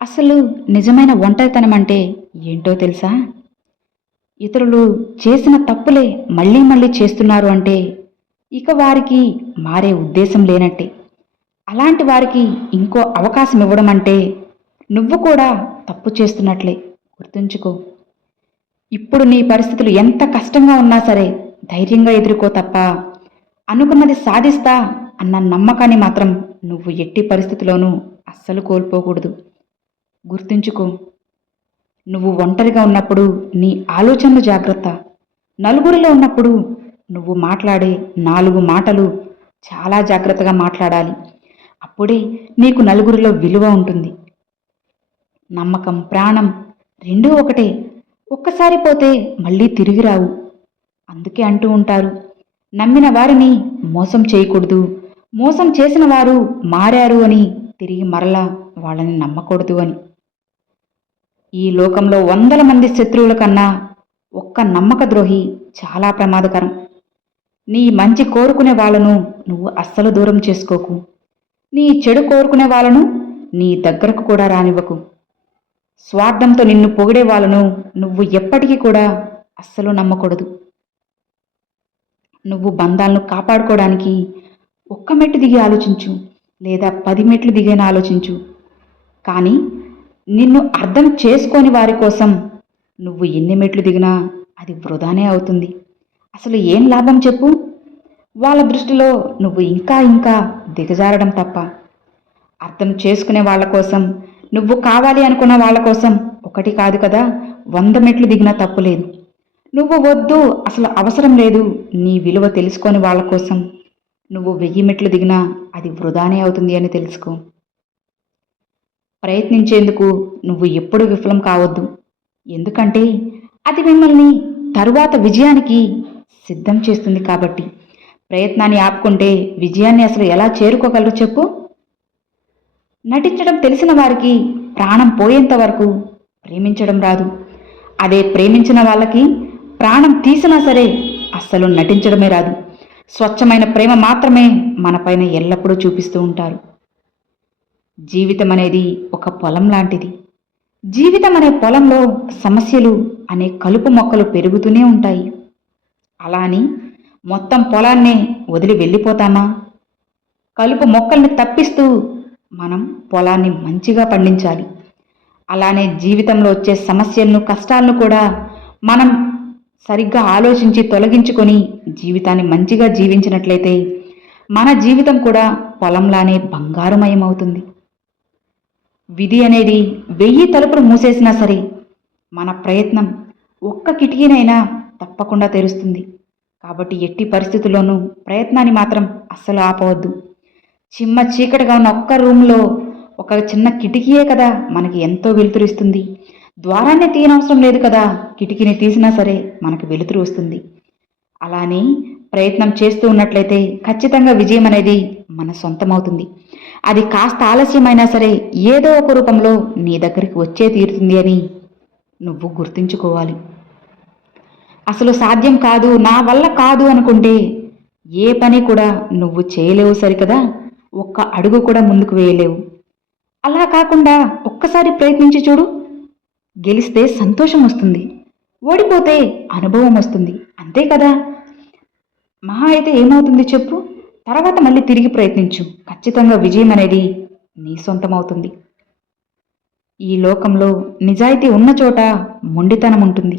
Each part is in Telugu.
అసలు నిజమైన ఒంటరితనం అంటే ఏంటో తెలుసా? ఇతరులు చేసిన తప్పులే మళ్ళీ మళ్ళీ చేస్తున్నారు అంటే ఇక వారికి మారే ఉద్దేశం లేనట్టే. అలాంటి వారికి ఇంకో అవకాశం ఇవ్వడం అంటే నువ్వు కూడా తప్పు చేస్తున్నట్లే. గుర్తుంచుకో. ఇప్పుడు నీ పరిస్థితులు ఎంత కష్టంగా ఉన్నా సరే ధైర్యంగా ఎదుర్కో తప్ప అనుకున్నది సాధిస్తా అన్న నమ్మకాన్ని మాత్రం నువ్వు ఎట్టి పరిస్థితిలోనూ అస్సలు కోల్పోకూడదు. గుర్తుంచుకో. నువ్వు ఒంటరిగా ఉన్నప్పుడు నీ ఆలోచనలు జాగ్రత్త. నలుగురిలో ఉన్నప్పుడు నువ్వు మాట్లాడే 4 మాటలు చాలా జాగ్రత్తగా మాట్లాడాలి. అప్పుడే నీకు నలుగురిలో విలువ ఉంటుంది. నమ్మకం, ప్రాణం రెండూ ఒకటే. ఒక్కసారి పోతే మళ్ళీ తిరిగి రావు. అందుకే అంటూ ఉంటారు, నమ్మిన వారిని మోసం చేయకూడదు, మోసం చేసిన వారు మారారు అని తిరిగి మరలా వాళ్ళని నమ్మకూడదు అని. ఈ లోకంలో వందల మంది శత్రువుల కన్నా ఒక్క నమ్మక ద్రోహి చాలా ప్రమాదకరం. నీ మంచి కోరుకునే వాళ్ళను నువ్వు అస్సలు దూరం చేసుకోకు. నీ చెడు కోరుకునే వాళ్ళను నీ దగ్గరకు కూడా రానివ్వకు. స్వార్థంతో నిన్ను పొగిడే వాళ్ళను నువ్వు ఎప్పటికీ కూడా అస్సలు నమ్మకూడదు. నువ్వు బంధాలను కాపాడుకోవడానికి ఒక్క మెట్టు దిగి ఆలోచించు, లేదా 10 మెట్లు దిగైనా ఆలోచించు. కానీ నిన్ను అర్థం చేసుకోని వారి కోసం నువ్వు ఎన్ని మెట్లు దిగినా అది వృధానే అవుతుంది. అసలు ఏం లాభం చెప్పు? వాళ్ళ దృష్టిలో నువ్వు ఇంకా ఇంకా దిగజారడం తప్ప. అర్థం చేసుకునే వాళ్ళ కోసం, నువ్వు కావాలి అనుకున్న వాళ్ళ కోసం ఒకటి కాదు కదా, 100 మెట్లు దిగినా తప్పు లేదు. నువ్వు వద్దు, అసలు అవసరం లేదు, నీ విలువ తెలుసుకొని వాళ్ళ కోసం నువ్వు 1000 మెట్లు దిగినా అది వృధానే అవుతుంది అని తెలుసుకో. ప్రయత్నించేందుకు నువ్వు ఎప్పుడు విఫలం కావద్దు. ఎందుకంటే అది మిమ్మల్ని తరువాత విజయానికి సిద్ధం చేస్తుంది కాబట్టి. ప్రయత్నాన్ని ఆపుకుంటే విజయాన్ని అసలు ఎలా చేరుకోగలరు చెప్పు? నటించడం తెలిసిన వారికి ప్రాణం పోయేంత వరకు ప్రేమించడం రాదు. అదే ప్రేమించిన వాళ్ళకి ప్రాణం తీసినా సరే అస్సలు నటించడమే రాదు. స్వచ్ఛమైన ప్రేమ మాత్రమే మనపైన ఎల్లప్పుడూ చూపిస్తూ ఉంటారు. జీవితం అనేది ఒక పొలం లాంటిది. జీవితం అనే పొలంలో సమస్యలు అనే కలుపు మొక్కలు పెరుగుతూనే ఉంటాయి. అలా అని మొత్తం పొలాన్నే వదిలి వెళ్ళిపోతామా? కలుపు మొక్కల్ని తప్పిస్తూ మనం పొలాన్ని మంచిగా పండించాలి. అలానే జీవితంలో వచ్చే సమస్యలను, కష్టాలను కూడా మనం సరిగ్గా ఆలోచించి తొలగించుకొని జీవితాన్ని మంచిగా జీవించినట్లయితే మన జీవితం కూడా పొలంలానే బంగారుమయమవుతుంది. విధి అనేది 1000 తలుపులు మూసేసినా సరే మన ప్రయత్నం ఒక్క కిటికీనైనా తప్పకుండా తెరుస్తుంది. కాబట్టి ఎట్టి పరిస్థితుల్లోనూ ప్రయత్నాన్ని మాత్రం అస్సలు ఆపవద్దు. చిమ్మ చీకటిగా ఉన్న ఒక్క రూమ్లో ఒక చిన్న కిటికీయే కదా మనకి ఎంతో వెలుతురిస్తుంది. ద్వారాన్ని తీయనవసరం లేదు కదా, కిటికీని తీసినా సరే మనకు వెలుతురు వస్తుంది. అలానే ప్రయత్నం చేస్తూ ఉన్నట్లయితే ఖచ్చితంగా విజయం అనేది మన సొంతమవుతుంది. అది కాస్త ఆలస్యమైనా సరే ఏదో ఒక రూపంలో నీ దగ్గరికి వచ్చే తీరుతుంది అని నువ్వు గుర్తుంచుకోవాలి. అసలు సాధ్యం కాదు, నా వల్ల కాదు అనుకుంటే ఏ పని కూడా నువ్వు చేయలేవు సరికదా, ఒక్క అడుగు కూడా ముందుకు వేయలేవు. అలా కాకుండా ఒక్కసారి ప్రయత్నించి చూడు. గెలిస్తే సంతోషం వస్తుంది, ఓడిపోతే అనుభవం వస్తుంది, అంతే కదా. మహా అయితే ఏమవుతుంది చెప్పు? తర్వాత మళ్ళీ తిరిగి ప్రయత్నించు. ఖచ్చితంగా విజయం అనేది నీ సొంతమవుతుంది. ఈ లోకంలో నిజాయితీ ఉన్న చోట మొండితనం ఉంటుంది.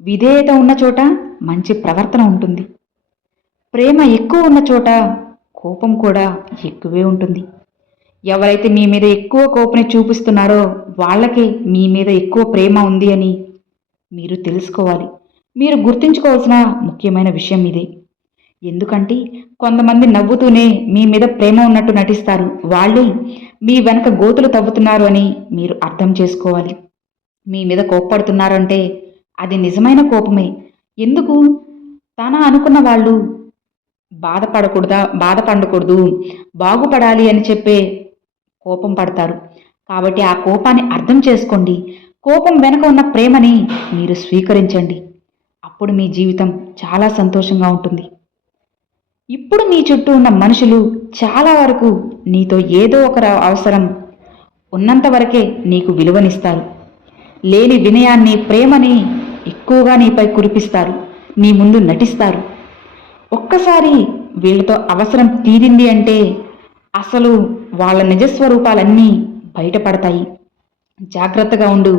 విధేయత ఉన్న చోట మంచి ప్రవర్తన ఉంటుంది. ప్రేమ ఎక్కువ ఉన్న చోట కోపం కూడా ఎక్కువే ఉంటుంది. ఎవరైతే మీ మీద ఎక్కువ కోపని చూపిస్తున్నారో వాళ్ళకే మీ మీద ఎక్కువ ప్రేమ ఉంది అని మీరు తెలుసుకోవాలి. మీరు గుర్తుంచుకోవాల్సిన ముఖ్యమైన విషయం ఇదే. ఎందుకంటే కొంతమంది నవ్వుతూనే మీ మీద ప్రేమ ఉన్నట్టు నటిస్తారు. వాళ్ళే మీ వెనక గోతులు తవ్వుతున్నారు అని మీరు అర్థం చేసుకోవాలి. మీ మీద కోప్పడుతున్నారంటే అది నిజమైన కోపమే. ఎందుకు? తన అనుకున్న వాళ్ళు బాధపడకూడదు, బాగుపడాలి అని చెప్పే కోపం పడతారు. కాబట్టి ఆ కోపాన్ని అర్థం చేసుకోండి. కోపం వెనుక ఉన్న ప్రేమని మీరు స్వీకరించండి. అప్పుడు మీ జీవితం చాలా సంతోషంగా ఉంటుంది. ఇప్పుడు మీ చుట్టూ ఉన్న మనుషులు చాలా వరకు నీతో ఏదో ఒక అవసరం ఉన్నంత వరకే నీకు విలువనిస్తారు. లేని వినయాన్ని, ప్రేమని ఎక్కువగా నీపై కురిపిస్తారు, నీ ముందు నటిస్తారు. ఒక్కసారి వీళ్ళతో అవసరం తీరింది అంటే అసలు వాళ్ళ నిజస్వరూపాలన్నీ బయటపడతాయి. జాగ్రత్తగా ఉండు.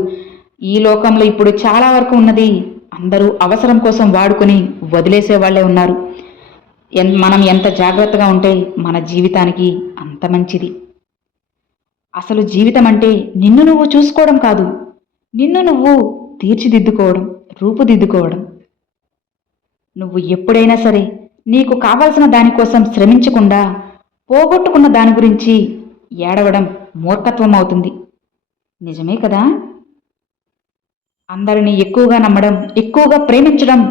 ఈ లోకంలో ఇప్పుడు చాలా వరకు ఉన్నది అందరూ అవసరం కోసం వాడుకొని వదిలేసే వాళ్ళే ఉన్నారు. మనం ఎంత జాగ్రత్తగా ఉంటే మన జీవితానికి అంత మంచిది. అసలు జీవితం అంటే నిన్ను నువ్వు చూసుకోవడం కాదు, నిన్ను నువ్వు తీర్చిదిద్దుకోవడం, రూపుదిద్దుకోవడం. నువ్వు ఎప్పుడైనా సరే నీకు కావలసిన దానికోసం శ్రమించకుండా పోగొట్టుకున్న దాని గురించి ఏడవడం మూర్ఖత్వం అవుతుంది. నిజమే కదా? అందరినీ ఎక్కువగా నమ్మడం, ఎక్కువగా ప్రేమించడం,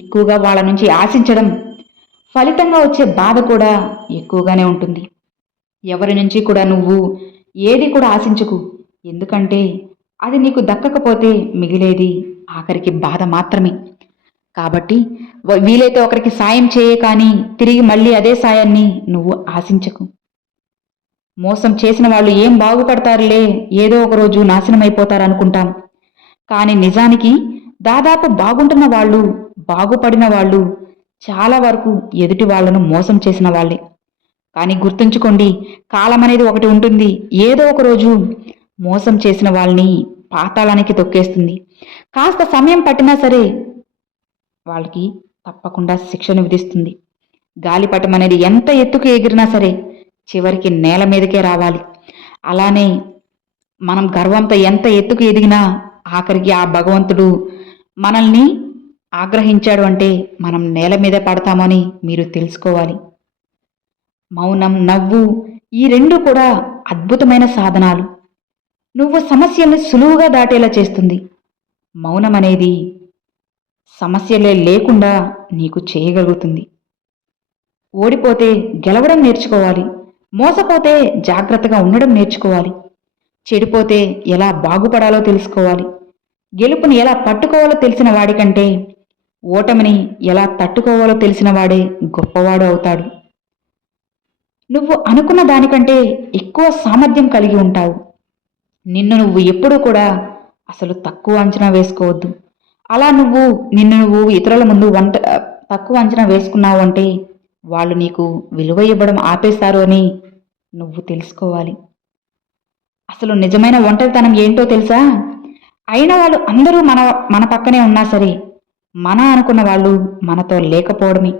ఎక్కువగా వాళ్ళ నుంచి ఆశించడం ఫలితంగా వచ్చే బాధ కూడా ఎక్కువగానే ఉంటుంది. ఎవరి నుంచి కూడా నువ్వు ఏది కూడా ఆశించకు. ఎందుకంటే అది నీకు దక్కకపోతే మిగిలేది ఆఖరికి బాధ మాత్రమే. కాబట్టి వీలైతే ఒకరికి సాయం చేయే కానీ తిరిగి మళ్ళీ అదే సాయాన్ని నువ్వు ఆశించకు. మోసం చేసిన వాళ్ళు ఏం బాగుపడతారులే, ఏదో ఒక రోజు నాశనం అయిపోతారు అనుకుంటాం. కానీ నిజానికి దాదాపు బాగుంటున్న వాళ్ళు, బాగుపడిన వాళ్ళు చాలా వరకు ఎదుటి వాళ్లను మోసం చేసిన వాళ్ళే. కానీ గుర్తుంచుకోండి, కాలం అనేది ఒకటి ఉంటుంది. ఏదో ఒక రోజు మోసం చేసిన వాళ్ళని పాతాళానికి తొక్కేస్తుంది. కాస్త సమయం పట్టినా సరే వాళ్ళకి తప్పకుండా శిక్షను విధిస్తుంది. గాలిపటం అనేది ఎంత ఎత్తుకు ఎగిరినా సరే చివరికి నేల మీదకే రావాలి. అలానే మనం గర్వంతో ఎంత ఎత్తుకు ఎదిగినా ఆఖరికి ఆ భగవంతుడు మనల్ని ఆగ్రహించాడు అంటే మనం నేల మీదే పడతామని మీరు తెలుసుకోవాలి. మౌనం, నవ్వు ఈ రెండు కూడా అద్భుతమైన సాధనాలు. నువ్వు సమస్యల్ని సులువుగా దాటేలా చేస్తుంది. మౌనం అనేది సమస్యలే లేకుండా నీకు చేయగలుగుతుంది. ఓడిపోతే గెలవడం నేర్చుకోవాలి. మోసపోతే జాగ్రత్తగా ఉండడం నేర్చుకోవాలి. చెడిపోతే ఎలా బాగుపడాలో తెలుసుకోవాలి. గెలుపుని ఎలా పట్టుకోవాలో తెలిసిన వాడికంటే ఓటమిని ఎలా తట్టుకోవాలో తెలిసిన వాడే గొప్పవాడు అవుతాడు. నువ్వు అనుకున్న దానికంటే ఎక్కువ సామర్థ్యం కలిగి ఉంటావు. నిన్ను నువ్వు ఎప్పుడూ కూడా అసలు తక్కువ అంచనా వేసుకోవద్దు. అలా నిన్ను నువ్వు ఇతరుల ముందు తక్కువ అంచనా వేసుకున్నావు అంటే వాళ్ళు నీకు విలువ ఇవ్వడం ఆపేస్తారు అని నువ్వు తెలుసుకోవాలి. అసలు నిజమైన ఒంటరితనం ఏంటో తెలుసా? అయిన వాళ్ళు అందరూ మన పక్కనే ఉన్నా సరే మన అనుకున్న వాళ్ళు మనతో లేకపోవడమే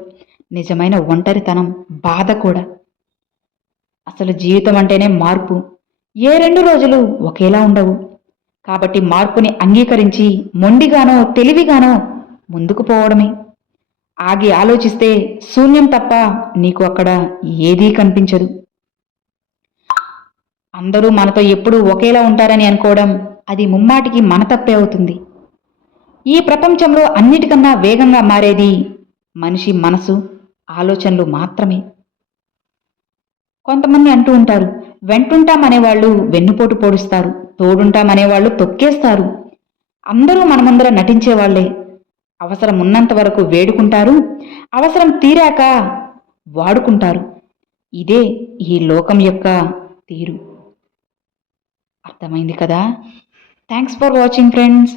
నిజమైన ఒంటరితనం, బాధ కూడా. అసలు జీవితం అంటేనే మార్పు. ఏ 2 రోజులు ఒకేలా ఉండవు. కాబట్టి మార్పుని అంగీకరించి మొండిగానో తెలివిగానో ముందుకు పోవడమే. ఆగి ఆలోచిస్తే శూన్యం తప్ప నీకు అక్కడ ఏదీ కనిపించదు. అందరూ మనతో ఎప్పుడూ ఒకేలా ఉంటారని అనుకోవడం అది ముమ్మాటికి మన తప్పే అవుతుంది. ఈ ప్రపంచంలో అన్నిటికన్నా వేగంగా మారేది మనిషి మనసు, ఆలోచనలు మాత్రమే. కొంతమంది అంటూ ఉంటారు, వెంటుంటామనేవాళ్ళు వెన్నుపోటు పొడుస్తారు, తోడుంటామనేవాళ్ళు తొక్కేస్తారు. అందరూ మనమందర నటించేవాళ్లే. అవసరం ఉన్నంత వరకు వేడుకుంటారు, అవసరం తీరాక వాడుకుంటారు. ఇదే ఈ లోకం యొక్క తీరు. అర్థమైంది కదా? Thanks for watching friends.